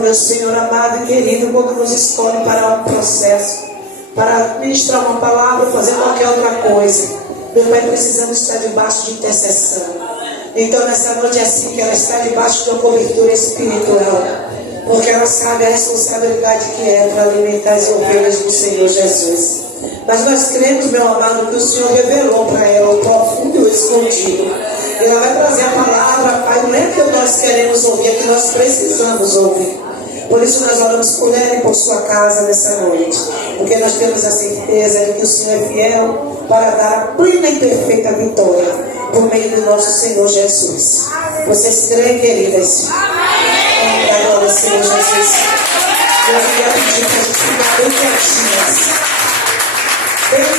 Meu Senhor amado e querido, quando nos escolhe para um processo, para ministrar uma palavra, fazer qualquer outra coisa, meu Pai, precisamos estar debaixo de intercessão. Então nessa noite é assim que ela está debaixo de uma cobertura espiritual, porque ela sabe a responsabilidade que é para alimentar as ovelhas do Senhor Jesus. Mas nós cremos, meu amado, que o Senhor revelou para ela o profundo e o escondido. Ela vai trazer a palavra, Pai, não é que nós queremos ouvir, é que nós precisamos ouvir. Por isso nós oramos por ela e por sua casa nessa noite, porque nós temos a certeza de que o Senhor é fiel para dar a plena e perfeita vitória por meio do nosso Senhor Jesus. Vocês creem, queridas? Amém. Da glória ao Senhor Jesus. Eu queria pedir para a gente ficar bem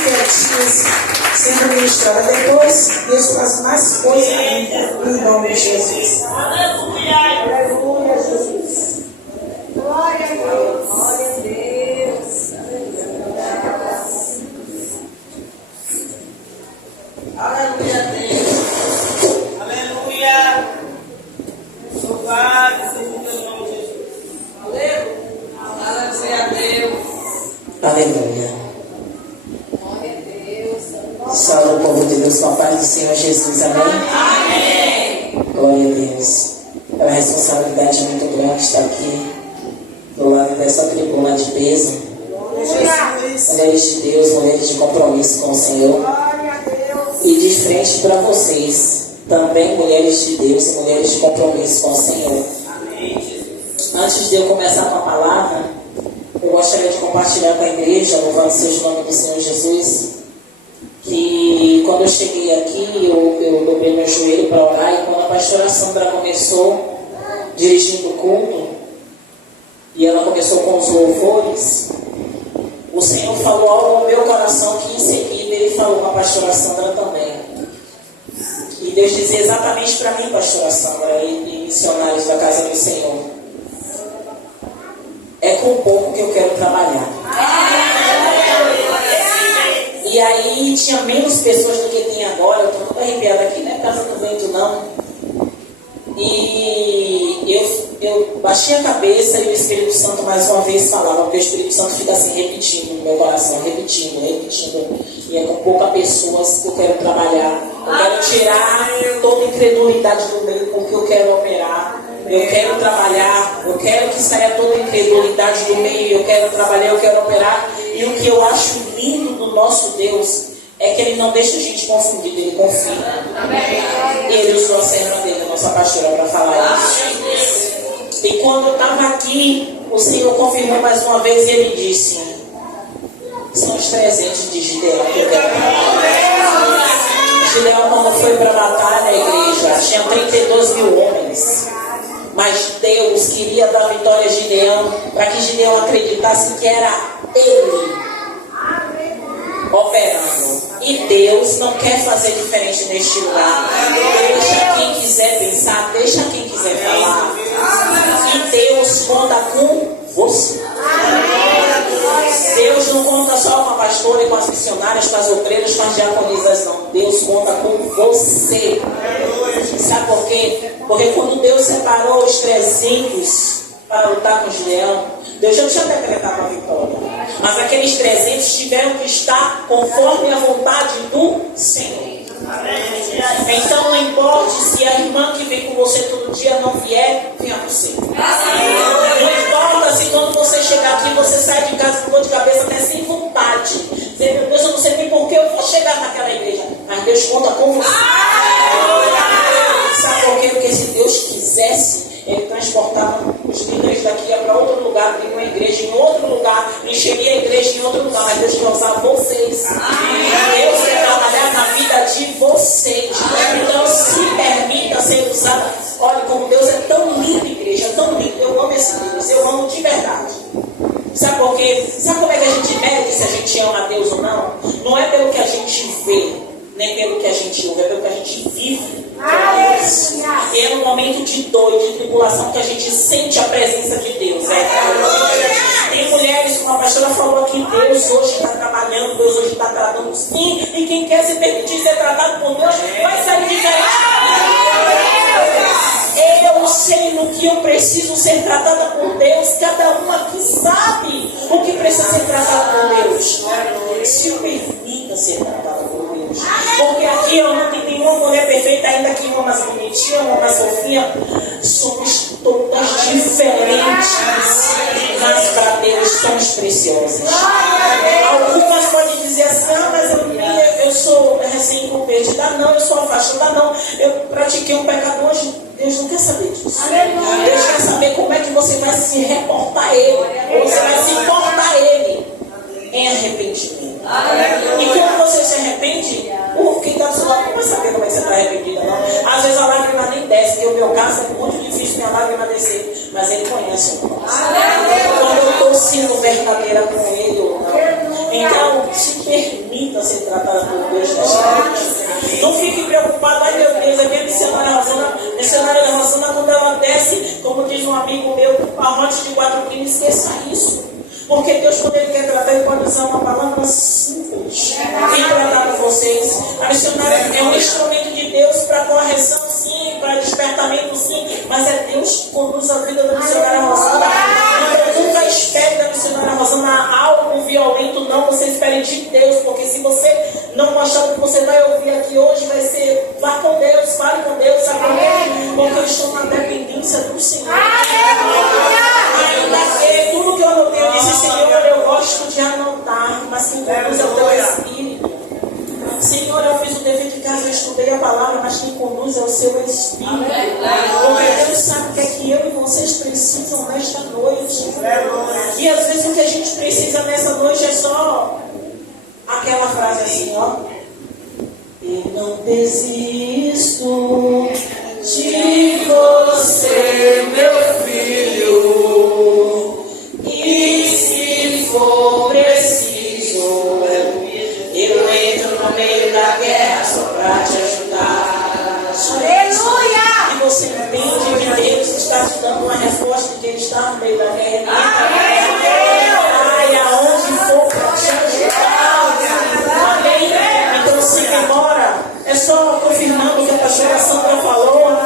quietinhas, sendo ministrada. Depois Deus faz mais coisa ainda em nome de Jesus. Aleluia, Jesus. Glória a Deus. Glória a Deus. Aleluia a Deus. Aleluia. Louvado seja o teu nome, Jesus. Aleluia a Deus. Aleluia. Glória a Deus. Salve o povo de Deus com a paz do Senhor Jesus. Amém? Amém. Glória a Deus. É uma responsabilidade muito grande estar aqui do lado dessa tribuna de peso. Mulheres de Deus, mulheres de compromisso com o Senhor. E de frente para vocês, também mulheres de Deus e mulheres de compromisso com o Senhor. Antes de eu começar com a palavra, eu gostaria de compartilhar com a igreja, louvado seja o nome do Senhor Jesus, que quando eu cheguei aqui, eu dobrei meu joelho para orar, e quando a pastora Sandra começou dirigindo o culto, e ela começou com os louvores, o Senhor falou algo no meu coração que em seguida Ele falou com a pastora Sandra também. E Deus dizia exatamente para mim, pastora Sandra e missionários da casa do Senhor: é com pouco que eu quero trabalhar. E aí tinha menos pessoas do que tem agora. Eu estou toda arrepiada aqui, não é casa do vento não. E eu baixei a cabeça e o Espírito Santo mais uma vez falava, porque o Espírito Santo fica assim repetindo no meu coração, repetindo. E é com poucas pessoas que eu quero trabalhar. Eu quero tirar toda incredulidade do meio, porque eu quero operar. Eu quero trabalhar, eu quero que saia toda incredulidade do meio, eu quero trabalhar, eu quero operar. E o que eu acho lindo do nosso Deus é que Ele não deixa a gente confundido, Ele confia. E Ele usou a serva dele, a nossa pastora, para falar isso. E quando eu estava aqui, o Senhor confirmou mais uma vez e Ele disse: são os 300 de Gideão que eu quero trabalhar. Gideão, quando foi para a batalha, a igreja tinha 32 mil homens. Mas Deus queria dar vitória a Gideão, para que Gideão acreditasse que era Ele operando. E Deus não quer fazer diferente neste lugar. Deixa quem quiser pensar, deixa quem quiser falar. E Deus conta com você. Deus não conta só com a pastora e com as missionárias, com as obreiras, com as diaconisas, não. Deus conta com você. Sabe por quê? Porque quando Deus separou os 300 para lutar com Gideão, Deus já tinha decretado a vitória. Mas aqueles 300 tiveram que estar conforme a vontade do Senhor. Então não importa se a irmã que vem com você todo dia não vier, venha você. Não importa se quando você chegar aqui, você sai de casa com dor de cabeça até sem vontade. Dizer, meu Deus, eu não sei nem por que eu vou chegar naquela igreja. Mas Deus conta com você. Sabe por quê? Porque se Deus quisesse, Ele transportava os líderes daqui para outro lugar, abrir uma igreja em outro lugar, encheria a igreja em outro lugar, mas Deus quer usar vocês. Deus quer trabalhar na vida de vocês. Então se permita ser usada. Olha como Deus é tão lindo, igreja, tão lindo. Eu amo esse Deus, eu amo de verdade. Sabe por quê? Sabe como é que a gente mede se a gente ama a Deus ou não? Não é pelo que a gente vê, nem pelo que a gente ouve, é pelo que a gente vive. E é no momento de dor e de tribulação que a gente sente a presença de Deus. Tem mulheres, como a pastora falou aqui, Deus hoje está trabalhando, Deus hoje está tratando sim, e quem quer se permitir ser tratado por Deus vai sair diferente. Eu sei no que eu preciso ser tratada por Deus. Cada um aqui sabe o que precisa ser tratado por Deus. Se permita ser tratada por Deus. Porque aqui eu não tenho nenhuma mulher perfeita, ainda que uma mais bonitinha, uma mais fofinha. Somos todas diferentes, mas para Deus somos preciosas. Algumas podem dizer assim: ah, mas eu sou recém-convertida. Não, eu sou afastada. Não, eu pratiquei um pecado hoje. Deus não quer saber disso. Deus quer saber como é que você vai se reportar a Ele. Ou você vai se importar a Ele em arrependimento. E quando você se arrepende, quem está do seu lado não vai saber como é que você está arrependida, não. Às vezes a lágrima nem desce, porque o meu caso é muito difícil minha lágrima descer. Mas Ele conhece o coração. Quando eu estou sendo verdadeira com Ele ou não. Então, se permita ser tratada por Deus. Não fique preocupado, ai meu Deus, aqui é missionária Rosana, quando ela desce, como diz um amigo meu, pacote de 4 quilos, esqueça isso. Porque Deus, quando Ele quer tratar, Ele pode usar uma palavra simples e tratar com vocês. A missionária é um instrumento de Deus para correção, sim, para despertamento, sim, mas é Deus que conduz a vida da missionária Rosana. Então, nunca espere da missionária Rosana algo violento, não. Você espere de Deus, porque se você não mostrar o que você vai ouvir aqui hoje, vai ser: vá com Deus, fale com Deus, sabe por quê? Porque eu estou na dependência do Senhor. Tudo que eu anotei, eu disse: Senhor, eu gosto de anotar, mas quem conduz é o teu Espírito. Senhor, eu fiz o dever de casa, eu estudei a palavra, mas quem conduz é o seu Espírito. Porque Deus sabe o que é que eu e vocês precisam nesta noite. E às vezes o que a gente precisa nessa noite é só aquela frase assim, ó: eu não desisto de você, meu filho, e se for preciso, eu entro no meio da guerra só para te ajudar. Aleluia! E você entende que Deus está te dando uma resposta de que Ele está no meio da guerra. Ai, aonde for para te ajudar. Amém? Então se demora. É só confirmando o que a pastora Sandra falou,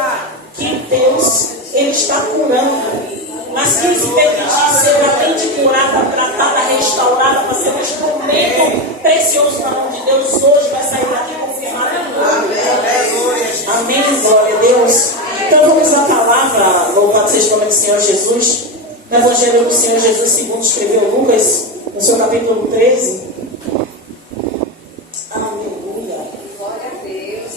que Deus, Ele está curando. Mas quem se permitir ser além de curada, tratada, restaurada, para ser um instrumento precioso na mão de Deus, hoje vai sair daqui confirmado. Amém, glória a Deus. Então vamos à palavra, louvado seja o nome do Senhor Jesus. No Evangelho do Senhor Jesus, segundo escreveu Lucas, no seu capítulo 13. Aleluia. Glória a Deus.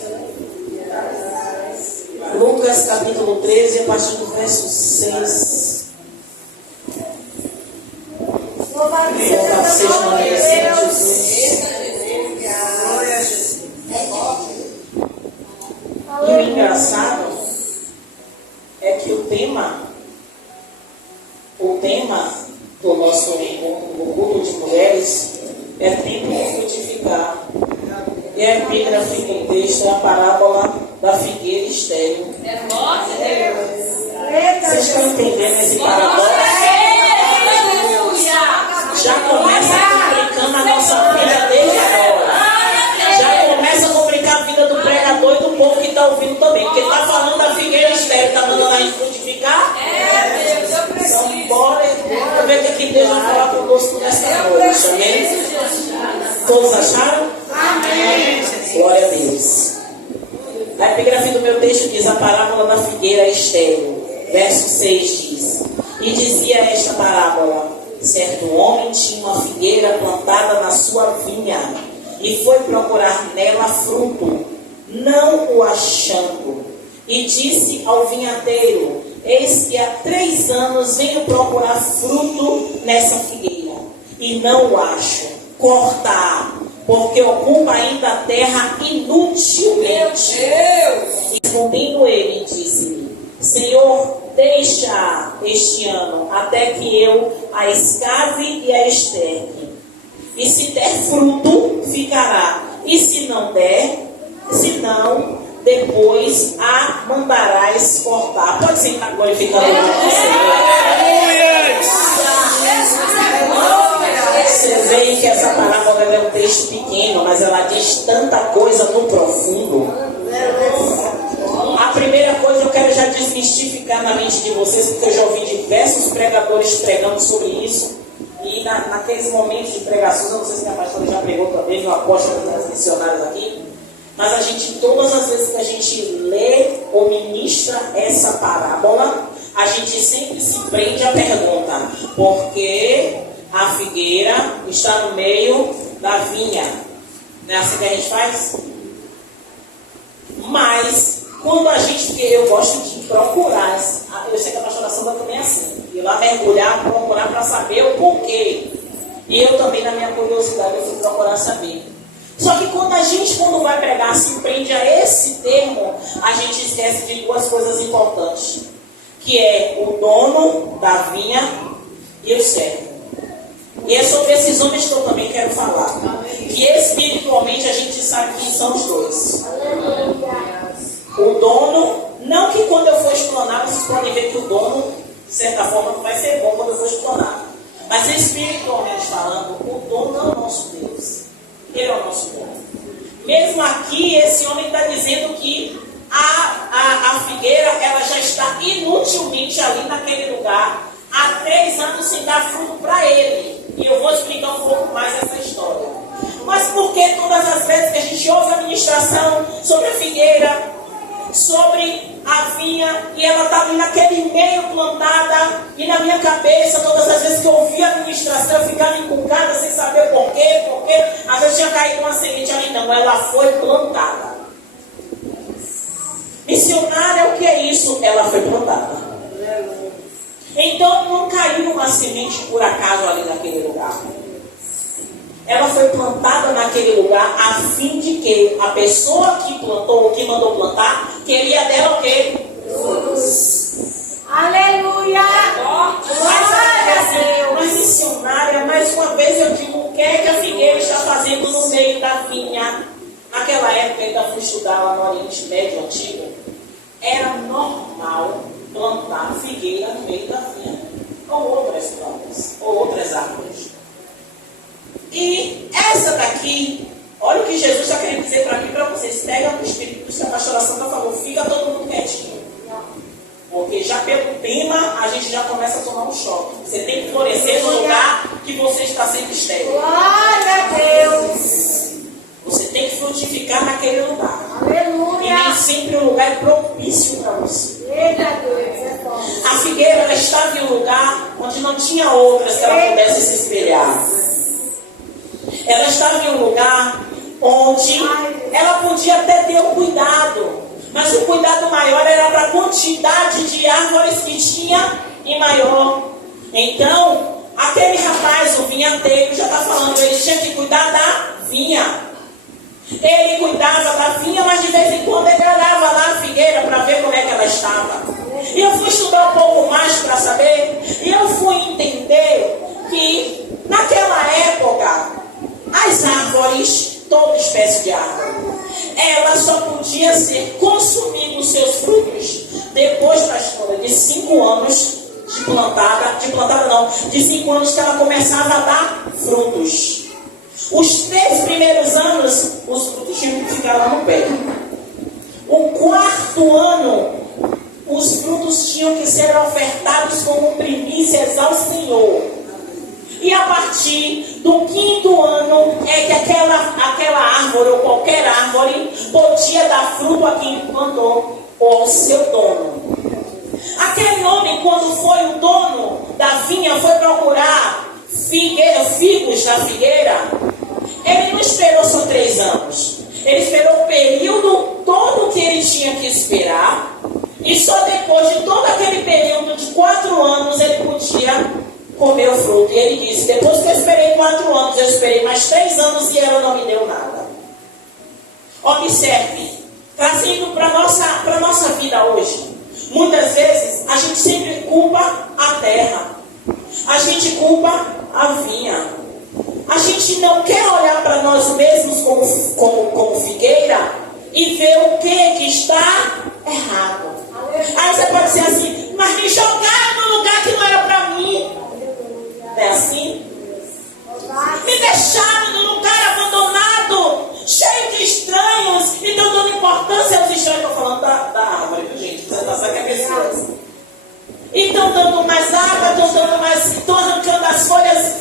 Lucas capítulo 13, a partir do verso 6. Louvado seja o nome do Senhor Jesus. E o engraçado é que o tema do nosso encontro do culto de mulheres é tempo de frutificar. E a epígrafe do texto é a parábola da figueira estéril. Vocês estão entendendo esse paradoxo? Já começa complicando a nossa vida desde agora. Já começa a complicar a vida do pregador e do povo que está ouvindo também. Porque está falando da figueira estéril, está mandando a gente frutificar. Então, bora ver o que Deus vai falar conosco nessa noite. Amém? Todos acharam? Amém. Glória a Deus. A epígrafe do meu texto diz: a parábola da figueira estéril. Verso 6 diz: e dizia esta parábola: certo homem tinha uma figueira plantada na sua vinha e foi procurar nela fruto, não o achando. E disse ao vinhadeiro: eis que há 3 anos venho procurar fruto nessa figueira e não o acho. Corta-a, porque ocupa ainda a terra inutilmente. Respondendo ele, disse-lhe: Senhor, deixa este ano, até que eu a escave e a esterque. E se der fruto, ficará. E se não der, depois a mandarás cortar. Pode sentar glorificando o nome do Senhor. Você vê que essa parábola é um texto pequeno, mas ela diz tanta coisa no profundo. A primeira coisa eu quero já desmistificar na mente de vocês, porque eu já ouvi diversos pregadores pregando sobre isso. E naqueles momentos de pregações, eu não sei se a pastora já pregou também, eu aposto nas missionárias aqui. Mas a gente, todas as vezes que a gente lê ou ministra essa parábola, a gente sempre se prende à pergunta: por que a figueira está no meio da vinha? Não é assim que a gente faz? Mas, quando a gente, porque eu gosto de procurar, eu sei que a pastora Sandra também é assim, ir lá mergulhar, procurar para saber o porquê. E eu também, na minha curiosidade, eu fui procurar saber. Só que quando vai pregar, se prende a esse termo, a gente esquece de duas coisas importantes, que é o dono da vinha e o servo. E é sobre esses homens que eu também quero falar. Que espiritualmente a gente sabe quem são os dois. O dono, não que quando eu for explanar, vocês podem ver que o dono, de certa forma, não vai ser bom quando eu for explanar. Mas espiritualmente falando, o dono é o nosso Deus. Ele é o nosso dono. Mesmo aqui, esse homem está dizendo que a figueira ela já está inutilmente ali naquele lugar há 3 anos sem dar fruto para ele. E eu vou explicar um pouco mais essa história. Mas por que todas as vezes que a gente ouve a ministração sobre a figueira, sobre a vinha, e ela está ali naquele meio plantada, e na minha cabeça, todas as vezes que eu ouvia a ministração, eu ficava encucada sem saber porquê, às vezes tinha caído uma semente ali, não, ela foi plantada. Missionária, o que é isso? Ela foi plantada. Então não caiu uma semente por acaso ali naquele lugar. Ela foi plantada naquele lugar a fim de que a pessoa que plantou, que mandou plantar, queria dela o quê? Aleluia! Mas missionária, mais uma vez eu digo, o que é que a figueira está fazendo no meio da vinha? Naquela época, eu ainda fui estudar lá no Oriente Médio Antigo, era normal plantar figueira no meio da vinha, ou outras plantas, ou outras árvores. E essa daqui, olha o que Jesus está querendo dizer para mim e para vocês. Pega no Espírito, que a pastora Sandra falou, fica todo mundo quietinho. Porque já pelo tema, a gente já começa a tomar um choque. Você tem que florescer no lugar que você está sendo estéril. Glória a Deus! Você tem que frutificar naquele lugar. Aleluia! E nem sempre o lugar é propício para você. Eita Deus! A figueira ela estava em um lugar onde não tinha outras que ela pudesse se espelhar. Ela estava em um lugar onde ela podia até ter um cuidado, mas o cuidado maior era para a quantidade de árvores que tinha e maior. Então, aquele rapaz, o vinhateiro, já está falando, ele tinha que cuidar da vinha. Ele cuidava da vinha, mas de vez em quando ele olhava lá a figueira para ver como é que ela estava. E eu fui estudar um pouco mais para saber, e eu fui entender que naquela época, as árvores, toda espécie de árvore, ela só podia ser consumida os seus frutos depois da história de 5 anos de 5 anos que ela começava a dar frutos. Os 3 primeiros anos, os frutos tinham que ficar lá no pé. O 4º ano, os frutos tinham que ser ofertados como primícias ao Senhor. E a partir do 5º ano é que aquela árvore ou qualquer árvore podia dar fruto a quem plantou ou ao seu dono. Aquele homem, quando foi o dono da vinha, foi procurar figos da figueira. Ele não esperou só 3 anos. Ele esperou o período todo que ele tinha que esperar. E só depois de todo aquele período de 4 anos ele podia comer o fruto. E ele disse, depois que eu esperei 4 anos, eu esperei mais 3 anos e ela não me deu nada. Observe, trazendo para a nossa vida hoje, muitas vezes a gente sempre culpa a terra, a gente culpa a vinha, a gente não quer olhar para nós mesmos como figueira e ver o que está errado. Aí você pode dizer assim, mas me jogaram num lugar que não era para mim. Não é assim? Me deixaram num lugar abandonado, cheio de estranhos, e estão dando importância aos estranhos. Estou falando da árvore, viu, gente? Você não sabe que é pessoas. E estão dando mais água, estão arrancando as folhas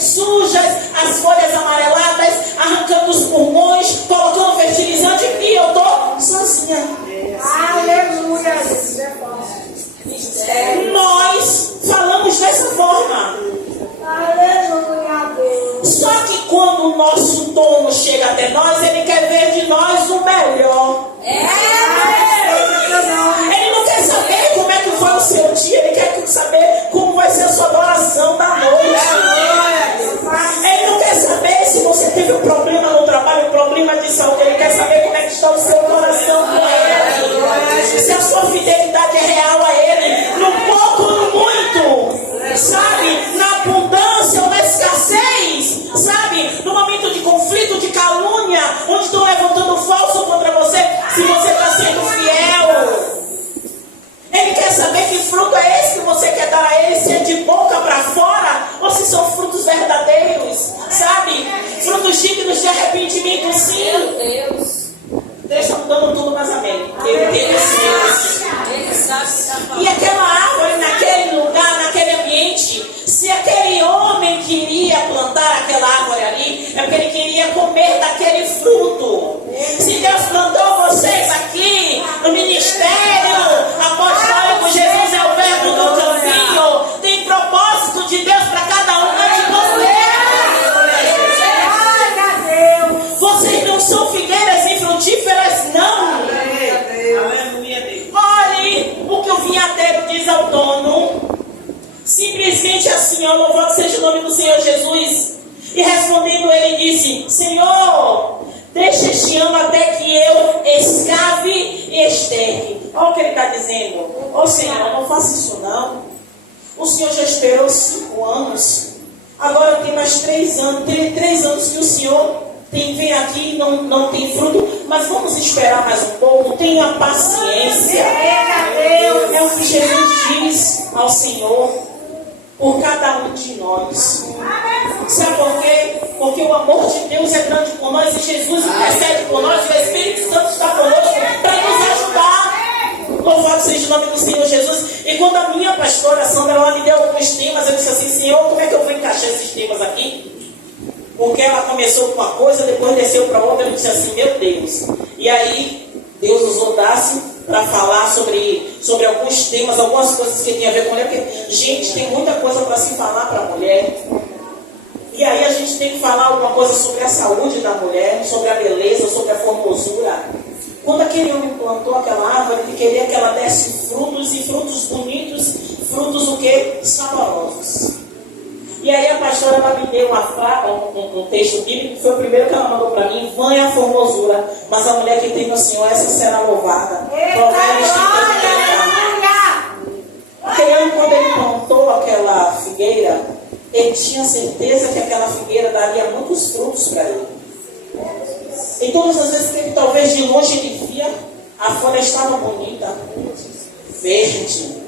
sujas, as folhas amareladas, arrancando os pulmões, colocando fertilizante, e eu estou sozinha. Aleluia. Nós falamos dessa forma. Aleluia, Deus. Só que quando o nosso dono chega até nós, ele quer ver de nós o melhor. Ele não quer saber como é que foi o seu dia, ele quer saber como vai ser a sua adoração da noite. Ele não quer saber se você teve um problema no trabalho, um problema de saúde, ele quer saber como é que está o seu coração com ele. Se a sua fidelidade é real a ele, no pouco ou no muito, sabe? Na abundância ou na escassez, sabe? No momento de conflito, de calúnia, onde estão levantando falso contra você, se você está sendo fiel. Ele quer saber que fruto é esse que você quer dar a ele, se é de boca para fora ou se são frutos verdadeiros, sabe? Frutos dignos de arrependimento, sim. Deus está mudando tudo, mas amém. Ele sabe o que está falando. E aquela árvore naquele lugar, naquele ambiente, se aquele homem queria plantar aquela árvore ali, é porque ele queria comer daquele fruto. Se Deus plantou vocês aqui no ministério apostólico, Jesus é o verbo do caminho, tem propósito de Deus para cada um de vocês. Vocês não são figueiras infrutíferas, não. Olhe o que o vinhadeiro diz ao dono. Simplesmente assim, ó, louvado seja o nome do Senhor Jesus. E respondendo ele disse, Senhor, deixa este ano até que eu escave e esterre. Olha o que ele está dizendo. Ô Senhor, não faça isso não. O Senhor já esperou 5 anos. Agora tem mais 3 anos. Tem 3 anos que o Senhor vem aqui e não tem fruto. Mas vamos esperar mais um pouco. Tenha paciência. É o que Jesus diz ao Senhor por cada um de nós. Sabe por quê? Porque o amor de Deus é grande por nós e Jesus intercede por nós e o Espírito Santo está conosco para nos ajudar. Louvado seja o nome do Senhor Jesus. E quando a minha pastora Sandra ela me deu alguns temas, eu disse assim, Senhor, como é que eu vou encaixar esses temas aqui? Porque ela começou com uma coisa, depois desceu para outra, eu disse assim, meu Deus. E aí Deus usou Dácio para falar sobre alguns temas, algumas coisas que tem a ver com mulher, porque, gente, tem muita coisa para se falar para a mulher. E aí a gente tem que falar alguma coisa sobre a saúde da mulher, sobre a beleza, sobre a formosura. Quando aquele homem plantou aquela árvore, ele queria que ela desse frutos, e frutos bonitos, frutos o quê? Saborosos. E aí a pastora ela me deu um texto bíblico, que foi o primeiro que ela mandou para mim, vã é a formosura, mas a mulher que tem no Senhor, essa será louvada. Provérbios 30. Aquele homem, quando ele plantou aquela figueira, ele tinha certeza que aquela figueira daria muitos frutos para ele. E todas as vezes que ele, talvez de longe, ele via, a folha estava bonita, verde.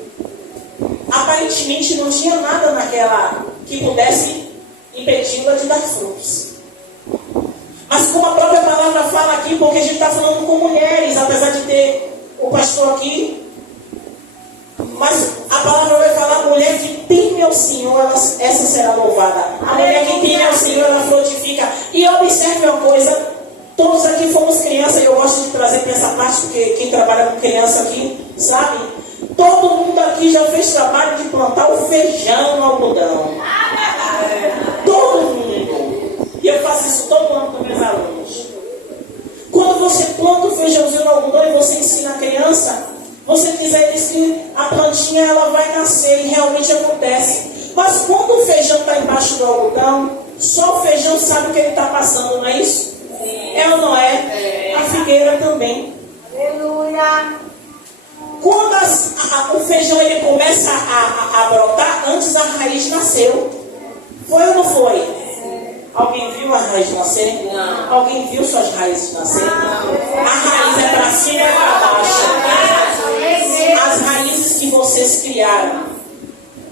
Aparentemente não tinha nada naquela que pudesse impedi-la de dar frutos. Mas como a própria palavra fala aqui, porque a gente está falando com mulheres, apesar de ter o pastor aqui, mas a palavra vai falar, mulher que teme ao Senhor, essa será louvada. A mulher que teme ao Senhor, ela frutifica. E observe uma coisa, todos aqui fomos crianças, e eu gosto de trazer para essa parte, porque quem trabalha com criança aqui, sabe? Todo mundo aqui já fez trabalho de plantar o feijão no algodão. Todo mundo. E eu faço isso todo ano com meus alunos. Quando você planta o feijãozinho no algodão e você ensina a criança, você diz a eles que a plantinha ela vai nascer, e realmente acontece. Mas quando o feijão está embaixo do algodão, só o feijão sabe o que ele está passando, não é isso? É ou não é? A figueira também. Aleluia. Quando o feijão ele começa a brotar, antes a raiz nasceu. Foi ou não foi? Alguém viu a raiz nascer? Não. Alguém viu suas raízes nascer? A raiz é para cima e é para baixo. As raízes que vocês criaram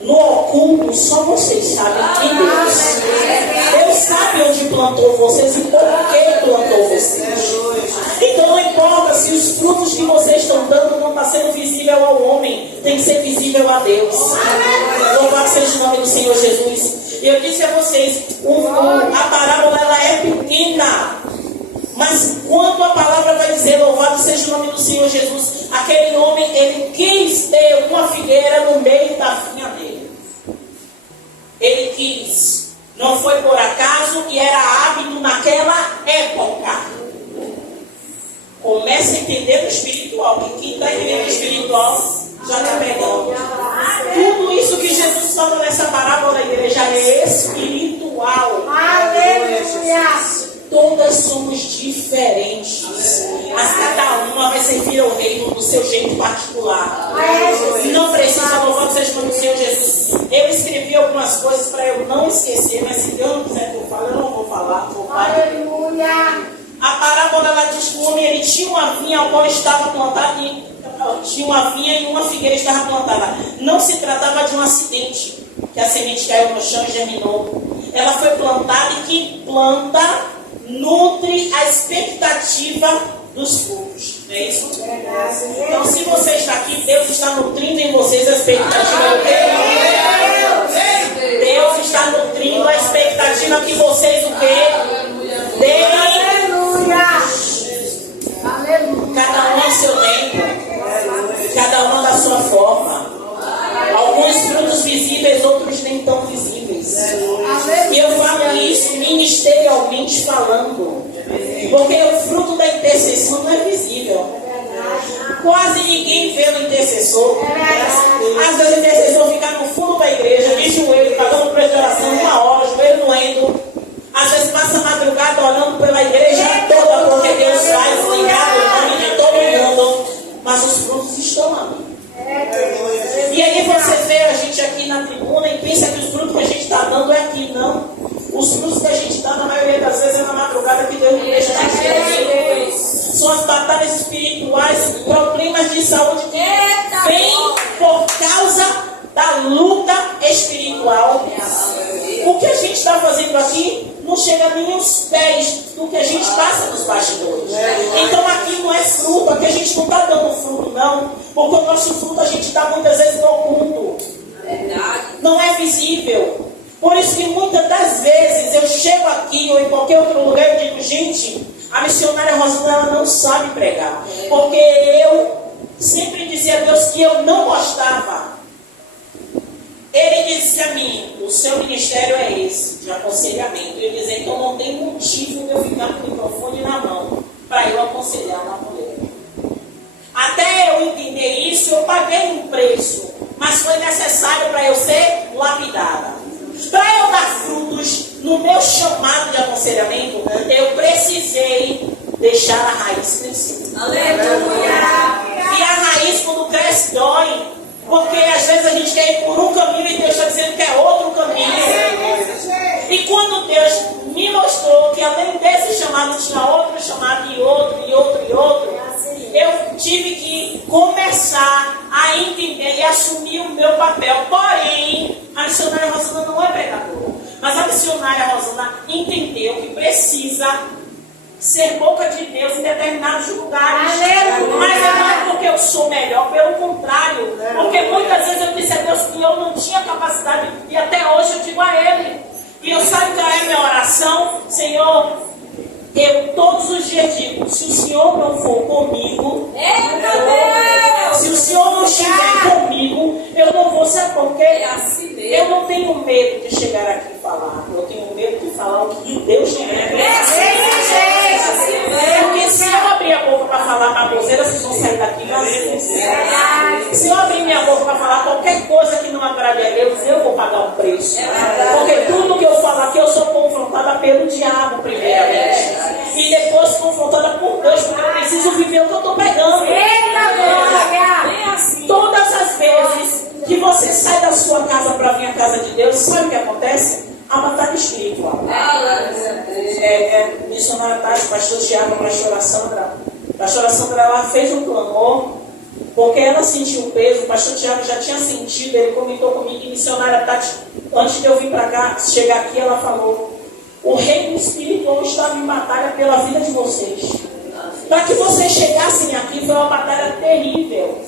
no oculto, só vocês sabem quem Deus. Deus sabe onde plantou vocês e por que plantou vocês. Então não importa se os frutos que vocês estão dando não estão sendo visível ao homem, tem que ser visível a Deus. Louvado seja o nome do Senhor Jesus. E eu disse a vocês, a parábola ela é pequena, mas quando a palavra vai dizer louvado seja o nome do Senhor Jesus, aquele homem, ele quis ter uma figueira no meio da vinha dele. Ele quis. Não foi por acaso e era hábito naquela época. Comece a entender o espiritual, que quem está entendendo o espiritual já está pegando. Tudo isso que Jesus fala nessa parábola da igreja é espiritual. Aleluia. Todas somos diferentes, mas cada uma vai servir ao reino do seu jeito particular. Não precisa, louvado seja o nome do Senhor Jesus. Eu escrevi algumas coisas para eu não esquecer, mas se Deus não quiser que eu fale, eu não vou falar. Aleluia. A parábola ela diz que o homem ele tinha uma vinha ao qual estava plantada tinha uma vinha e uma figueira estava plantada. Não se tratava de um acidente, que a semente caiu no chão e germinou. Ela foi plantada e que planta nutre a expectativa dos frutos. Não é isso? Então, se você está aqui, Deus está nutrindo em vocês a expectativa do quê? Deus está nutrindo a expectativa que vocês o quê? Deem. Aleluia. Cada um ao seu tempo. Cada um da sua forma. Alguns frutos visíveis, outros nem tão visíveis. E eu falo isso ministerialmente falando. Porque o fruto da intercessão não é visível. Quase ninguém vê no intercessor. Às vezes o intercessor fica no fundo da igreja, de joelho, pagando preço de oração 1 hora, joelho doendo. Às vezes passa a madrugada orando pela igreja toda, porque Deus faz ligado o nome de todo mundo. Mas os frutos estão ali. E aí você vê a gente aqui na tribuna e pensa que os frutos que a gente está dando é aqui. Não. Os frutos que a gente dá, na maioria das vezes, é na madrugada que Deus não deixa a gente dormir. São as batalhas espirituais, problemas de saúde que vêm por causa da luta espiritual. O que a gente está fazendo aqui não chega nem aos pés do que a gente passa nos bastidores. Então aqui não é fruto, aqui a gente não está dando fruto, não. Porque o nosso fruto a gente dá muitas vezes no oculto. Não é visível. Por isso que muitas das vezes eu chego aqui ou em qualquer outro lugar e digo, gente, a missionária Rosana ela não sabe pregar. Porque eu sempre dizia a Deus que eu não gostava. Ele disse a mim, o seu ministério é esse, de aconselhamento. Eu dizia, então não tem motivo de eu ficar com o microfone na mão para eu aconselhar uma mulher. Até eu entender isso, eu paguei um preço, mas foi necessário para eu ser lapidada. Para eu dar frutos no meu chamado de aconselhamento, eu precisei deixar a raiz crescer. Aleluia! E a raiz, quando cresce, dói. Porque às vezes a gente quer ir por um caminho e Deus está dizendo que é outro caminho. E quando Deus me mostrou que além desse chamado tinha outro chamado e outro, eu tive que começar a entender e assumir o meu papel. Porém, a missionária Rosana não é pregadora. Mas a missionária Rosana entendeu que precisa ser boca de Deus em determinados lugares. Mas não é porque eu sou melhor, pelo contrário. Porque muitas vezes eu disse a Deus que eu não tinha capacidade e até hoje eu digo a Ele. E eu sabe qual é a minha oração? Senhor, eu todos os dias digo, se o Senhor não for comigo, se o Senhor não estiver comigo, eu não vou ser porque eu não tenho medo de chegar aqui e falar. Eu tenho medo de falar o que Deus tiver. Porque se eu abrir a boca para falar baboseira, vocês vão sair daqui vazios. Se eu abrir minha boca para falar qualquer coisa que não agrade a Deus, eu vou pagar um preço. Porque tudo que eu falo aqui, eu sou confrontada pelo diabo, primeiramente. E depois confrontada por Deus, porque eu preciso viver o que eu estou pegando. Todas as vezes que você sai da sua casa para vir à casa de Deus, sabe o que acontece? a batalha espiritual. Missionária Tati, pastor Tiago, pastora Sandra. Pastora Sandra, ela fez um clamor, porque ela sentiu o peso. O pastor Tiago já tinha sentido, ele comentou comigo. E missionária Tati, antes de eu vir para cá, chegar aqui, ela falou: o reino espiritual estava em batalha pela vida de vocês. Para que vocês chegassem aqui, foi uma batalha terrível.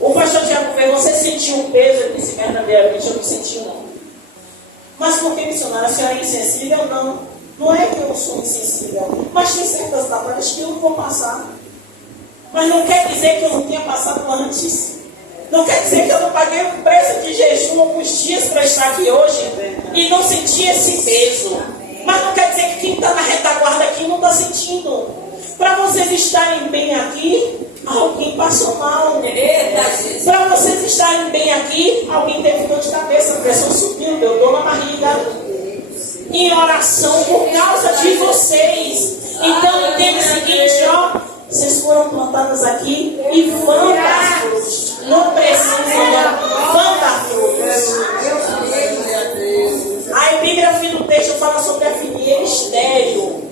O pastor Tiago veio, você sentiu o peso? Eu disse: verdadeiramente eu não senti, não. Mas por que, missionária? A senhora é insensível? Não. Não é que eu sou insensível, mas tem certas batalhas que eu não vou passar. Mas não quer dizer que eu não tenha passado antes. Não quer dizer que eu não paguei o preço de jejum alguns dias para estar aqui hoje e não senti esse peso. Mas não quer dizer que quem está na retaguarda aqui não está sentindo. Para vocês estarem bem aqui, alguém passou mal. Para vocês estarem bem aqui, alguém teve dor de cabeça, a pressão subiu, deu dor na barriga. Em oração por causa de vocês. Então entenda o seguinte, ó, vocês foram plantadas aqui e vão dar frutos. Não precisam, vão dar frutos. A epígrafe do texto fala sobre a figueira estéril.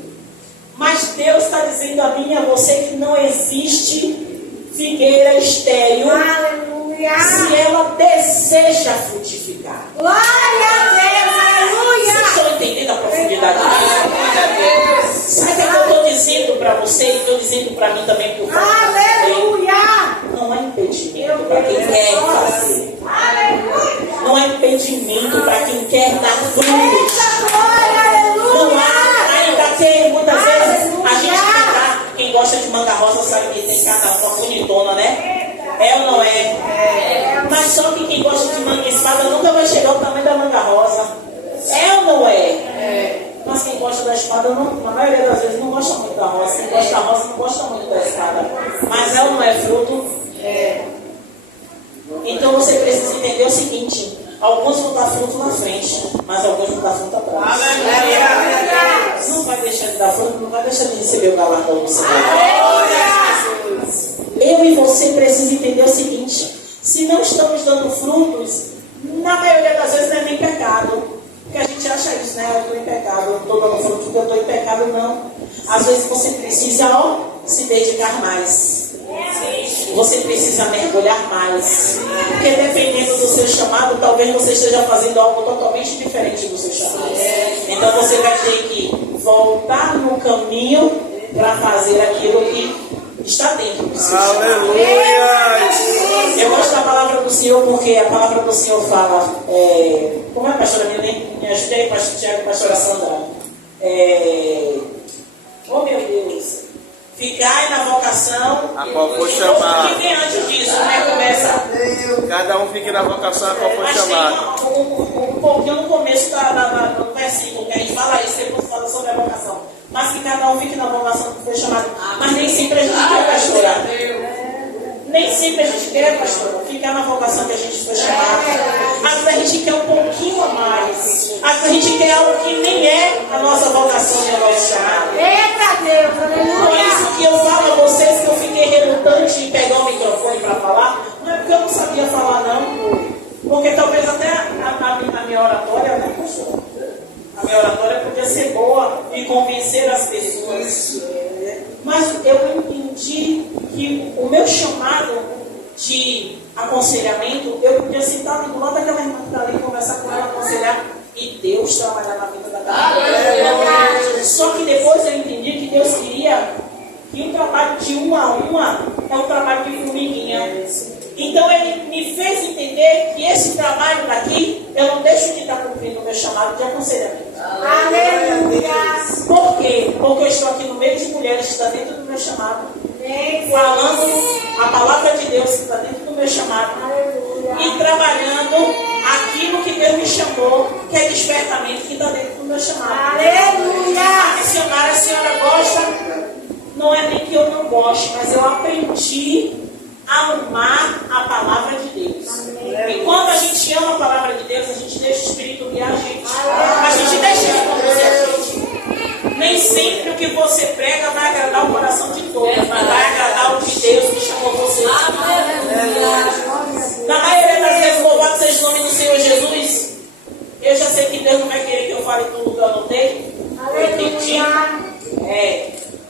Mas Deus está dizendo a mim e a você que não existe figueira estéril. Aleluia. Se ela deseja frutificar. Glória a Deus. Aleluia. Vocês estão entendendo a profundidade disso? Sabe o que eu estou dizendo para você e estou dizendo para mim também por favor? Aleluia. Não há impedimento para quem quer fazer. Aleluia. Não há impedimento para quem quer dar frutos. Aleluia. Não há, ainda que muitas vezes a gente tentar, quem gosta de manga rosa sabe que tem cada uma bonitona, né? É ou não é? Mas só que quem gosta de manga espada nunca vai chegar ao tamanho da manga rosa. É ou não é? Mas quem gosta da espada, não, na maioria das vezes, não gosta muito da rosa. Quem gosta da rosa não gosta muito da espada. Mas é ou não é fruto? Então você precisa entender o seguinte: alguns vão dar fruto na frente, mas alguns vão dar fruto atrás. Não vai deixar de dar fruto, não vai deixar de receber o galardão do Senhor. Eu e você precisamos entender o seguinte: se não estamos dando frutos, na maioria das vezes não é nem pecado. Porque a gente acha isso, né? Eu estou em pecado, eu estou dando fruto porque eu estou em pecado, não. Às vezes você precisa, ó, se dedicar mais. Você precisa mergulhar mais. Porque dependendo do seu chamado, talvez você esteja fazendo algo totalmente diferente do seu chamado. Então você vai ter que voltar no caminho para fazer aquilo que está dentro do seu chamado. Eu gosto da palavra do Senhor porque a palavra do Senhor fala, como é, pastora minha? Me ajude aí, pastor Tiago, pastora Sandra. Oh meu Deus. Ficai na vocação a qual foi chamado. O que vem antes disso, né? Começa. Cada um fique na vocação a qual foi Mas chamado. tem um pouquinho no começo do versículo que a gente fala isso, depois fala sobre a vocação. Mas que cada um fique na vocação que foi chamado. Mas nem sempre a gente quer, pastora. Nem sempre a gente quer, pastora, ficar na vocação que a gente foi chamado. Às vezes a gente quer um pouquinho a mais. Às vezes a gente quer algo que nem é a nossa vocação e o nosso chamado. Eita Deus, aleluia. Por isso que eu falo a vocês que eu fiquei relutante em pegar o microfone para falar. Não é porque eu não sabia falar, não. Porque talvez até a minha oratória, né, pastor? A minha oratória podia ser boa e convencer as pessoas. Mas eu entendi que o meu chamado de aconselhamento, eu podia sentar do lado daquela irmã que está ali, conversar com ela, aconselhar, e Deus trabalhar na vida daquela. Só que depois eu entendi que Deus queria que o trabalho de uma a uma é um trabalho de formiguinha. Então ele me fez entender que esse trabalho daqui, eu não deixo de estar cumprindo o meu chamado de aconselhamento. Aleluia. Por quê? Porque eu estou aqui no meio de mulheres que está dentro do meu chamado, falando a palavra de Deus que está dentro do meu chamado, e trabalhando aquilo que Deus me chamou, que é despertamento que está dentro do meu chamado. Aleluia. A missionária, a senhora gosta? Não é nem que eu não goste, mas eu aprendi a amar a palavra de Deus. E quando a gente ama a palavra de Deus, a gente deixa o Espírito guiar a gente. A gente deixa ele conduzir a gente. Nem sempre o que você prega vai agradar o coração de todos, mas vai agradar o de Deus que chamou você. Na maioria das vezes, louvado seja o nome do Senhor Jesus. Eu já sei que Deus não vai querer que eu falei tudo que eu anotei? Eu entendi.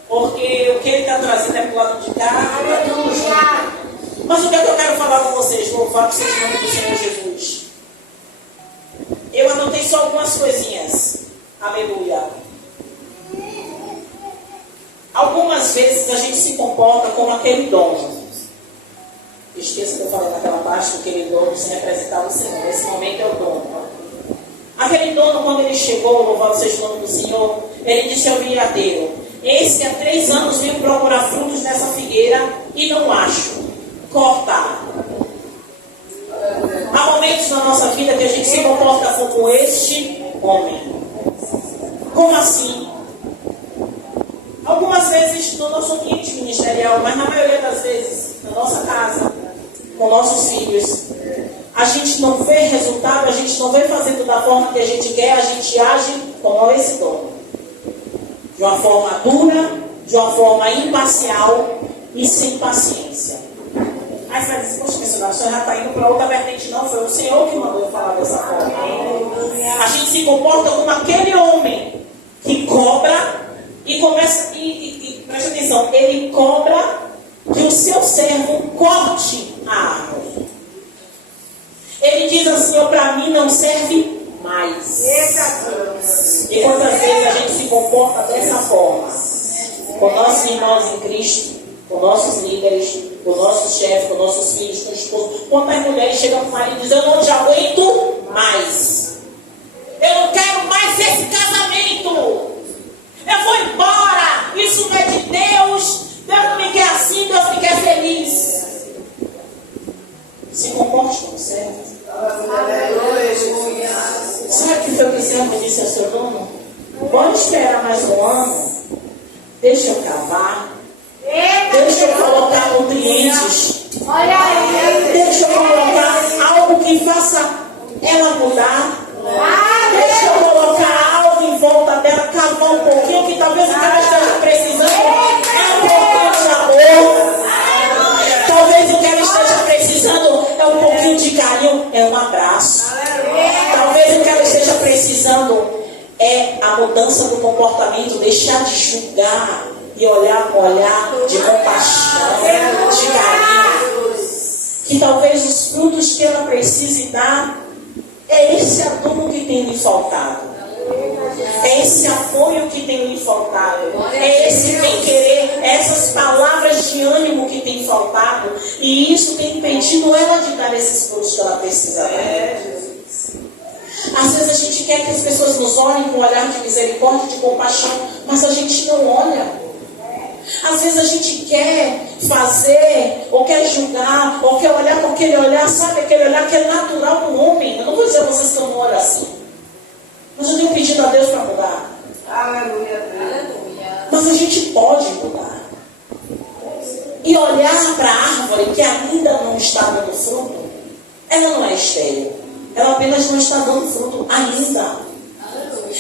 Porque o que ele está trazendo é pro lado de cá, é tudo junto. Mas o que é que eu quero falar com vocês? Louvar para vocês em nome do Senhor Jesus. Eu anotei só algumas coisinhas. Aleluia. Algumas vezes a gente se comporta como aquele dono. Esqueça que eu falei naquela parte que aquele dono se representava o Senhor. Nesse momento é o dono. Aquele dono, quando ele chegou, louvado seja o nome do Senhor, ele disse ao vinhadeiro: eis que há 3 anos venho procurar frutos nessa figueira e não acho. Corta. Há momentos na nossa vida que a gente se comporta como este homem. Como assim? Algumas vezes no nosso ambiente ministerial, mas na maioria das vezes na nossa casa, com nossos filhos, a gente não vê resultado, a gente não vê fazendo da forma que a gente quer, a gente age como esse dono. De uma forma dura, de uma forma imparcial e sem paciência. Aí você diz, poxa, missionário, o senhor já está indo para outra vertente. Não, foi o Senhor que mandou eu falar dessa forma. A gente se comporta como aquele homem que cobra e começa, e preste atenção, ele cobra que o seu servo corte a árvore. Ele diz assim: para mim não serve mais. E quantas vezes a gente se comporta dessa forma? Com nossos irmãos em Cristo, com nossos líderes, com nossos chefes, com nossos filhos, com o esposo. Quantas mulheres chegam para o marido e dizem: eu não te aguento mais. Eu não quero mais esse casamento. Eu vou embora. Isso não é de Deus. Deus não me quer assim, Deus me quer feliz. Se comporte como servo. Sabe o que foi o que o Senhor disse ao seu dono? Pode esperar mais um ano. Deixa eu cavar. Deixa eu colocar nutrientes. Deixa eu colocar algo que faça ela mudar. Deixa eu colocar algo em volta dela, cavar um pouquinho, que talvez o que ela esteja precisando é um pouquinho de amor. Talvez o que ela esteja precisando é um pouquinho de carinho, é um abraço. Talvez o que ela esteja precisando é a mudança do comportamento, deixar de julgar e olhar com olhar de compaixão, de carinho. Que talvez os frutos que ela precise dar é esse adubo que tem lhe faltado. É esse apoio que tem lhe faltado. É esse bem querer, essas palavras de ânimo que tem faltado. E isso tem impedido ela de dar esses frutos que ela precisa dar. Às vezes a gente quer que as pessoas nos olhem com um olhar de misericórdia, de compaixão, mas a gente não olha. Às vezes a gente quer fazer, ou quer julgar, ou quer olhar com aquele olhar, sabe, aquele olhar que é natural do homem. Eu não vou dizer a vocês que eu não olho assim, mas eu tenho pedido a Deus para mudar. Aleluia. Mas a gente pode mudar. E olhar para a árvore que ainda não está dando fruto, ela não é estéril. Ela apenas não está dando fruto ainda.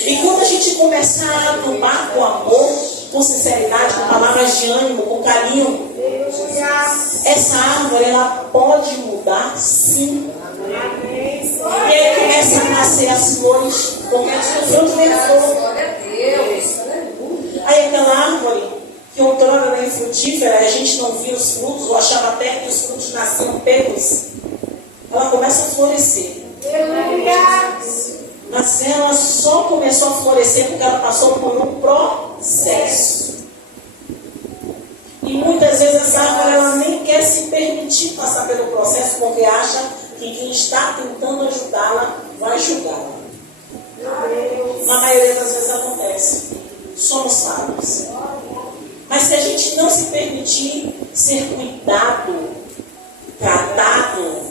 E quando a gente começar a adubar com amor, com sinceridade, com palavras de ânimo, com carinho, essa árvore ela pode mudar, sim. E aí começa a nascer as flores, porque o fruto vem flor. Aí aquela árvore que outrora era infrutífera, a gente não via os frutos, ou achava até que os frutos nasciam pelos, ela começa a florescer. Mas ela só começou a florescer porque ela passou por um processo. E muitas vezes essa árvore ela nem quer se permitir passar pelo processo porque acha que quem está tentando ajudá-la vai julgá-la. Na maioria das vezes acontece. Somos sábios. Mas se a gente não se permitir ser cuidado, tratado,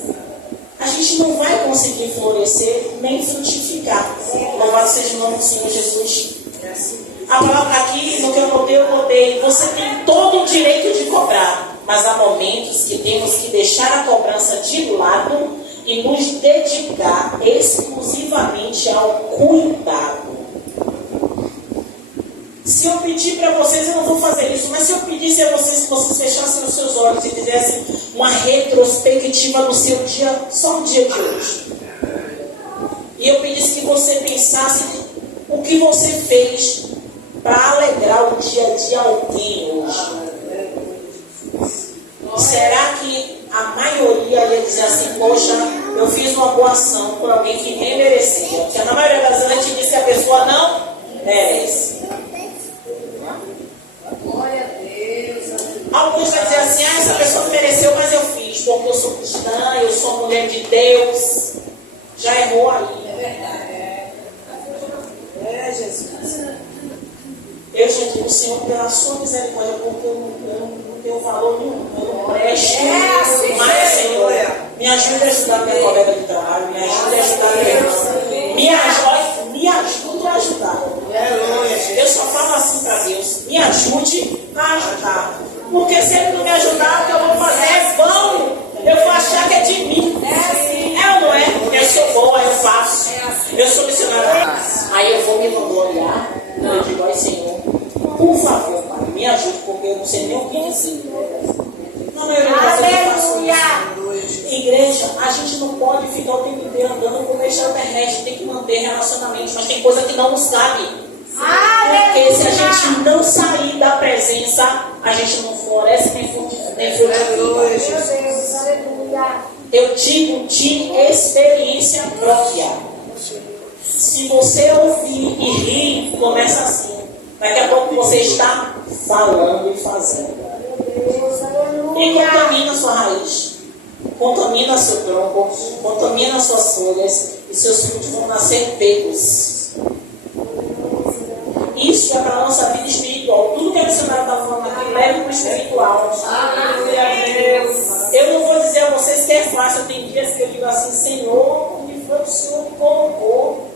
a gente não vai conseguir florescer nem frutificar. Louvado seja o nome do Senhor Jesus. A palavra aqui, no que eu botei, você tem todo o direito de cobrar, mas há momentos que temos que deixar a cobrança de lado e nos dedicar exclusivamente ao cuidado. Se eu pedir para vocês, eu não vou fazer isso, mas se eu pedisse a vocês que vocês fechassem os seus olhos e fizessem uma retrospectiva do seu dia, só o dia de hoje, e eu pedisse que você pensasse O que você fez para alegrar o dia de alguém hoje? Será que a maioria ia dizer assim, poxa, eu fiz uma boa ação por alguém que nem merecia? Porque na maioria das vezes a gente diz que a pessoa não merece. Alguns vão dizer assim, essa pessoa não mereceu, mas eu fiz, porque eu sou cristã, eu sou mulher de Deus. Já errou aí. É verdade. Jesus. Eu já digo, Senhor, pela sua misericórdia, porque eu não tenho valor nenhum, eu não presto. Mas, Senhor, me ajude a ajudar minha colega de trabalho, me ajude a ajudar meu irmão, me ajude a ajudar. Eu só falo assim para Deus, me ajude a ajudar. Porque se Ele não me ajudar, o que eu vou fazer é vão. Eu vou achar que é de mim. É ou não é? Eu sou boa, eu faço. Eu sou missionária. Aí eu vou me vangloriar. Eu digo, ai Senhor, por favor, Pai, me ajude, porque eu não sei nem o que dizer. Na maioria das vezes eu faço isso. Igreja, a gente não pode ficar o tempo inteiro andando com extraterrestre, tem que manter relacionamentos, mas tem coisa que não nos cabe. Porque se a gente não sair da presença, a gente não floresce nem frutifica. Eu digo de experiência própria. Se você ouvir e rir, começa assim. Daqui a pouco você está falando e fazendo. E contamina a sua raiz, contamina seu tronco, contamina suas folhas, e seus frutos vão nascer pecos. Isso é para a nossa vida espiritual. Tudo que a missionária está falando aqui leva para o espiritual. Eu não vou dizer a vocês que é fácil. Tem dias que eu digo assim, Senhor, onde foi o Senhor me colocou?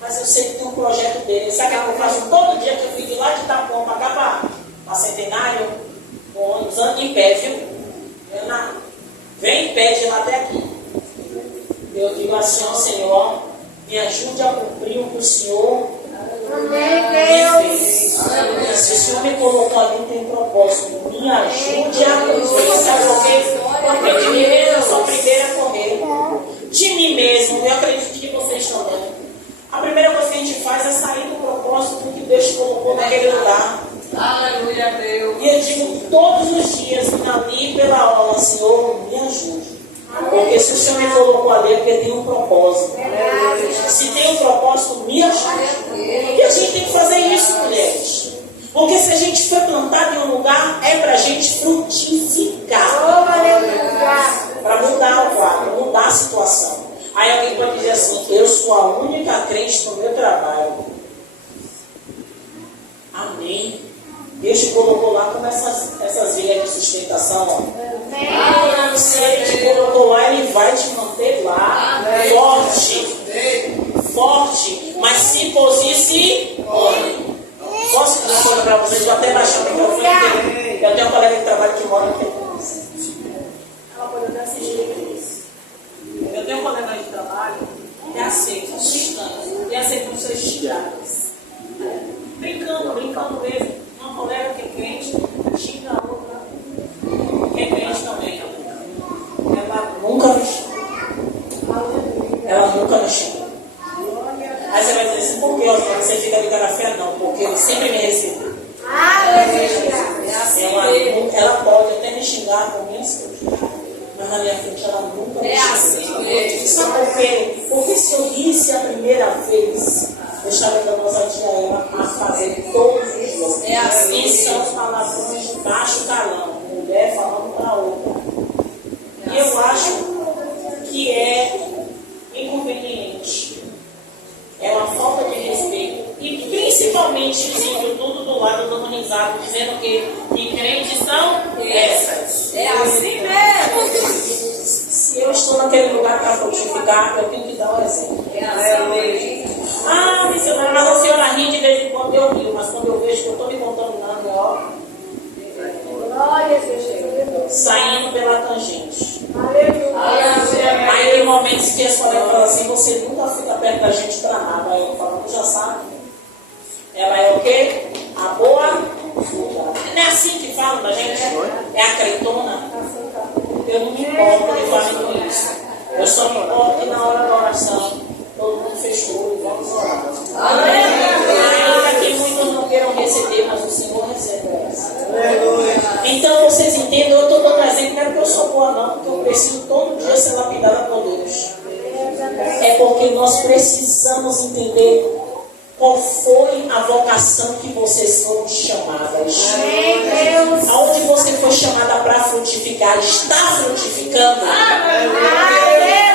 Mas eu sei que tem um projeto dele. Sabe o que eu faço todo dia que eu fui de lá de Itapuã para cá para Centenário? Com ônibus, ando em pé, viu? Vem em pé de lá até aqui. Eu digo assim, ó Senhor, me ajude a cumprir o que o Senhor me fez. Se o Senhor me colocou ali, tem propósito. Me ajude a cumprir. Sabe por quê? Porque de mim mesmo eu sou a primeira a correr. De mim mesmo, eu acredito que vocês também. A primeira coisa que a gente faz é sair do propósito que Deus colocou naquele lugar. Aleluia, Deus. E eu digo todos os dias, ali pela aula, Senhor, me ajude. Porque se o Senhor me colocou ali é porque tem um propósito. Se tem um propósito, me ajude. E a gente tem que fazer isso, mulheres. Porque se a gente foi plantado em um lugar, é para a gente frutificar. Para mudar o quadro, mudar a situação. Aí alguém pode dizer assim, eu sou a única crente no meu trabalho. Amém. Deus te colocou lá como essas vias de sustentação. Ó. Se Ele te colocou lá, Ele vai te manter lá. Forte. Forte. Mas se posicione. Posso dizer uma coisa para vocês? Vou até baixar o microfone. Eu tenho um colega de trabalho que mora aqui. Ela pode até assistir isso. Eu tenho um colega de trabalho que aceita, xingando, e aceita os seus xingados. Brincando mesmo. Uma colega que é crente, xinga a outra, que é crente também. Ela nunca me xinga. Ela nunca me xinga. Aí você vai dizer assim, por que você fica de cara feia? Não, porque ele sempre me recebeu. Ela pode até me xingar com minhas coisas, mas na minha frente ela nunca me xinga. Sabe por quê? Porque se eu disse a primeira vez, eu estava dando ousadia a ela a fazer todos os dias. E são palavrões de baixo calão, mulher falando para outra. E eu acho que é inconveniente. É uma falta de respeito. E principalmente dizendo tudo do lado do risado, dizendo que crentes são essas. É assim mesmo. Se eu estou naquele lugar para frutificar, eu tenho que dar um exemplo. É assim mesmo. Ah, missionária, mas a senhora ri de vez em quando, eu rio, mas quando eu vejo que eu estou me contaminando, ó. Saindo pela tangente. Aí tem momentos que as colegas falam assim, você nunca fica perto da gente para nada. Aí eu falo, já sabe. Ela é o quê? A boa fruta. Não é assim que falam da gente? É a creitona. Eu não me importo de fazer com isso. Eu só me importo que na hora da oração todo mundo fechou e vamos orar. porque nós precisamos entender qual foi a vocação que vocês foram chamadas. Amém, Deus. Aonde você foi chamada para frutificar, está frutificando.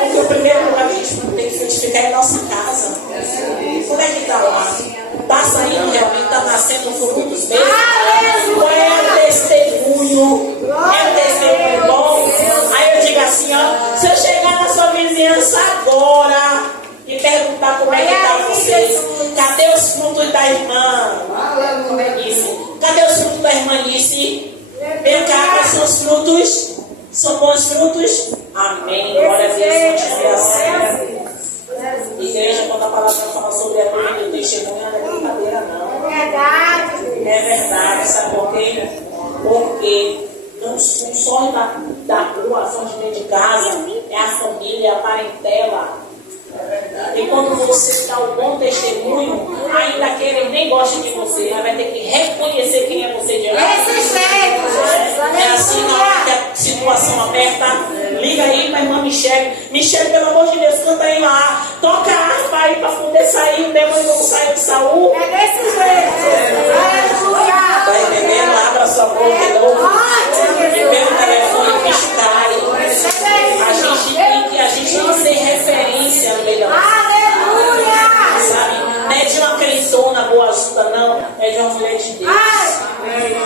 Porque o primeiro lugar que a gente tem que frutificar é a nossa casa. Como é que está lá? Está saindo realmente, está nascendo frutos mesmo? Qual é o testemunho? É o testemunho bom? Aí eu digo assim, ó, se eu chegar na sua vizinhança agora e perguntar como é que está vocês, cadê os frutos da irmã? Cadê os frutos da irmã Nice? Vem cá, quais são os frutos? São bons frutos? Amém. Glória a Deus. Continue assim. Igreja, quando a palavra fala sobre a vida do testemunho, não é brincadeira, não. É verdade. Sabe por quê? Porque um sonho da rua, sonho de dentro de casa, é a família, é a parentela. E quando você dá um bom testemunho, ainda que ele nem goste de você, mas vai ter que reconhecer quem é você diante de É assim, na hora que a situação aperta, liga aí para a irmã Michele. Michele, pelo amor de Deus, canta aí lá. Toca a harpa aí para poder sair. O demônio não saiu de Saul. É desse jeito. Aleluia. Está entendendo? Abra sua boca de novo. E pelo telefone, o bicho cai. A gente tem que ser referência no meio da nossa. Aleluia. Sabe? Não é de uma crentona boazuda, não. É de uma mulher de Deus.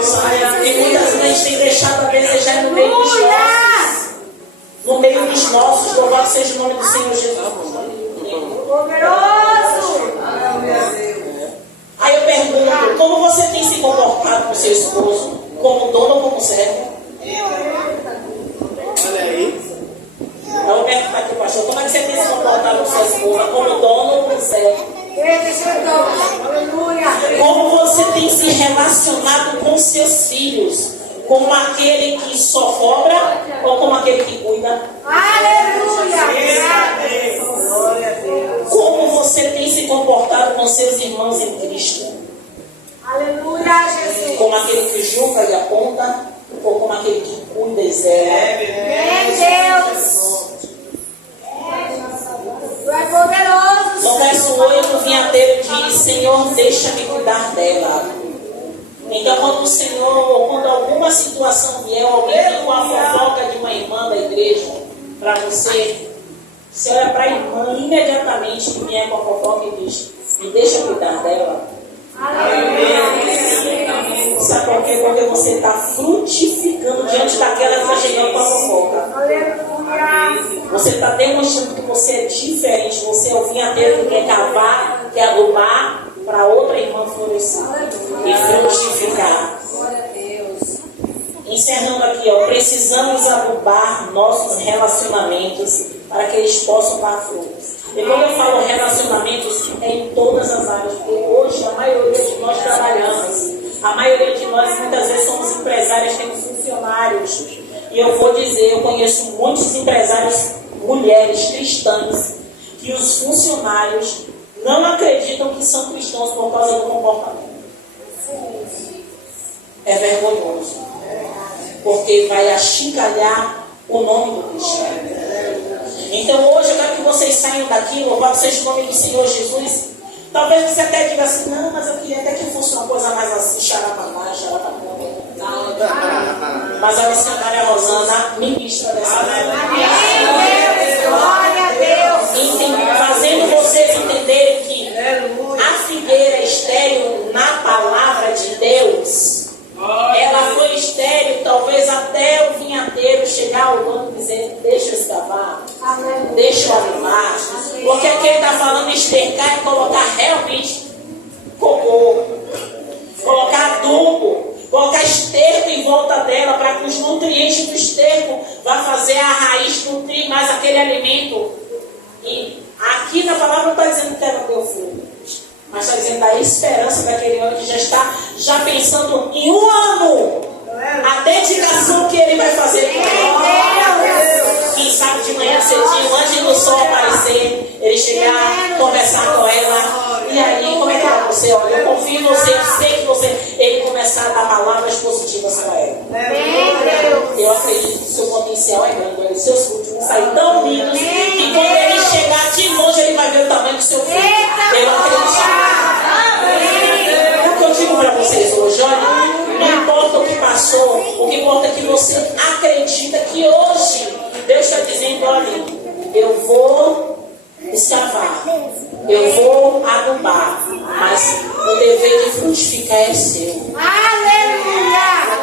Sabe? E muitas vezes a gente tem deixado a desejar no meio dos nossos. No meio dos nossos. Louvado seja o nome do Senhor Jesus. Poderoso. Aí eu pergunto, como você tem se comportado com seu esposo? Como dono ou como servo? Olha aí. Eu pergunto aqui, pastor, como é que você tem se comportado com sua esposa? Como dono ou como servo? Aleluia. Como você tem se relacionado com seus filhos? Como aquele que só cobra ou como aquele que cuida? Aleluia. Como você tem se comportado com seus irmãos em Cristo? Aleluia, Jesus. Como aquele que julga e aponta ou como aquele que cuida e zela? Meu Deus. Tu é poderoso. No verso 8, o vinhateiro diz: Senhor, deixa-me cuidar dela. Então, quando o Senhor, quando alguma situação vier, alguém tem uma fofoca de uma irmã da igreja para você, você olha para a irmã imediatamente que vier com a fofoca e diz: me deixa cuidar dela. Aleluia. Sabe por quê? Porque você está frutificando diante daquela que está chegando com a fofoca. Aleluia. Você está demonstrando que você é diferente. Você é o vinhateiro que quer cavar, quer adubar para outra irmã florescer e frutificar. Encerrando aqui, ó, precisamos adubar nossos relacionamentos para que eles possam dar frutos. E quando eu falo relacionamentos, é em todas as áreas, porque hoje a maioria de nós trabalhamos. A maioria de nós muitas vezes somos empresários, temos funcionários. E eu vou dizer, eu conheço muitos empresários, mulheres cristãs, que os funcionários não acreditam que são cristãos por causa do comportamento. É vergonhoso. Porque vai achincalhar o nome do cristão. Então hoje eu quero que vocês saiam daqui, louvado seja o nome do Senhor Jesus. Talvez você até diga assim, não, mas eu queria até que fosse uma coisa mais assim, xarapamá, xarapamá. Mas a missionária Rosana ministra dessa maneira. Glória a Deus. Fazendo vocês entenderem que a figueira estéril na palavra de Deus, ela foi estéril talvez até o vinhateiro chegar ao dono e dizer, deixa eu escavar, deixa eu animar. Porque aqui ele está falando estercar e colocar realmente cocô, colocar adubo, colocar esterco em volta dela para que os nutrientes do esterco vá fazer a raiz nutrir mais aquele alimento. E aqui na palavra não está dizendo que ela deu fruto, mas está dizendo a esperança daquele homem que já está pensando em um ano a dedicação que ele vai fazer com ela. Quem sabe de manhã cedinho, antes do sol aparecer, ele chegar, conversar com ela. E aí, como é que ela você? Olha, eu confio em você, eu sei que você. Ele começar a dar palavras positivas para ela. Eu acredito que o seu potencial é grande, os seus frutos vão sair tão lindos que quando ele chegar de longe, ele vai ver Eu vou adubar, mas o dever de frutificar é seu. Aleluia.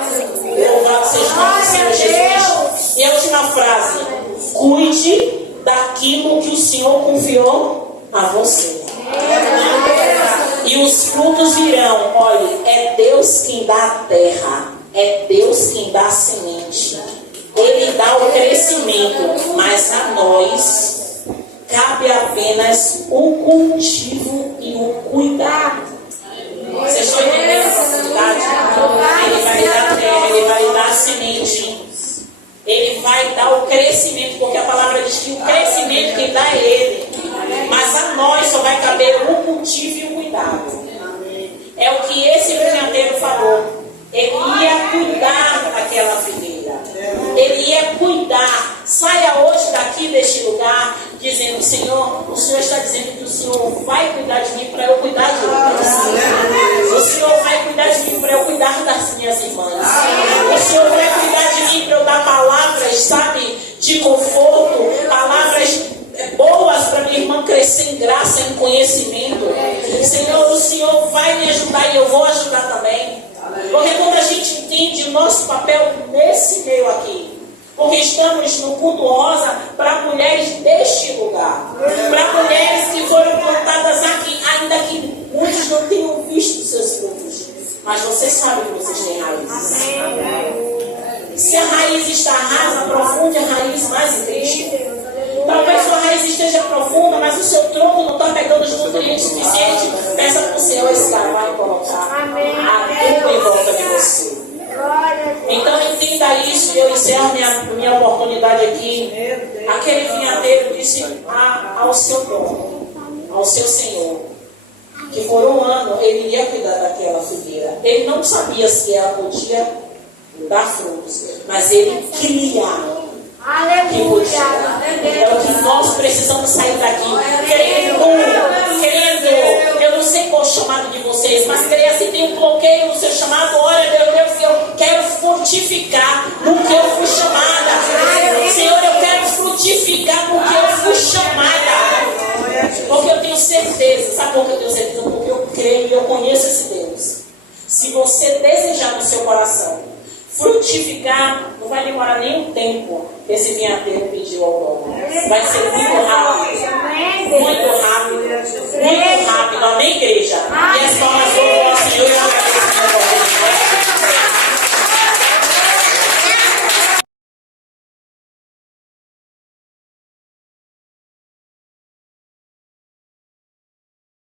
Louvado seja o nome do Senhor Jesus. E a última frase: cuide daquilo que o Senhor confiou a você. E os frutos virão. Olha, é Deus quem dá a terra, é Deus quem dá a semente. Ele dá o crescimento, mas a nós cabe apenas o cultivo e o cuidado. Vocês estão entendendo essa verdade? Ele vai dar a terra, ele vai dar a semente, ele vai dar o crescimento, porque a palavra diz que o crescimento quem dá é ele. Mas a nós só vai caber o cultivo e o cuidado. É o que esse vinhadeiro falou. Ele ia cuidar daquela figueira. Ele ia cuidar. Saia hoje daqui deste lugar dizendo: Senhor, o Senhor está dizendo que o Senhor vai cuidar de mim para eu cuidar de outras. O Senhor vai cuidar de mim para eu cuidar das minhas irmãs. O Senhor vai cuidar de mim para eu dar palavras, sabe, de conforto, palavras boas para minha irmã crescer em graça, em conhecimento. Senhor, o Senhor vai me ajudar e eu vou ajudar também. Porque quando a gente entende o nosso papel nesse meio aqui, porque estamos no culto rosa para mulheres deste lugar, para mulheres que foram plantadas aqui, ainda que muitos não tenham visto seus frutos, mas você sabe que vocês têm raízes. Se a raiz está rasa, aprofunde a raiz mais triste. Talvez sua raiz esteja profunda, mas o seu tronco não está pegando os nutrientes suficientes. Peça para o Senhor escavar e colocar a culpa em volta de você. Então entenda isso, e eu encerro minha oportunidade aqui. Aquele vinhadeiro disse ao seu dono, ao seu senhor, que por um ano ele iria cuidar daquela figueira. Ele não sabia se ela podia dar frutos, mas ele cria. Aleluia. É o que nós precisamos sair daqui crendo. Eu não sei qual é o chamado de vocês, mas creia, se tem um bloqueio no seu chamado, olha, meu Deus, eu quero frutificar no que eu fui chamada. Senhor, eu quero frutificar no que eu fui chamada. Porque eu tenho certeza. Sabe por que eu tenho certeza? Porque eu creio e eu conheço esse Deus. Se você desejar no seu coração frutificar, não vai demorar nenhum tempo. Esse vinhadeiro pediu ao dono. Vai ser muito rápido.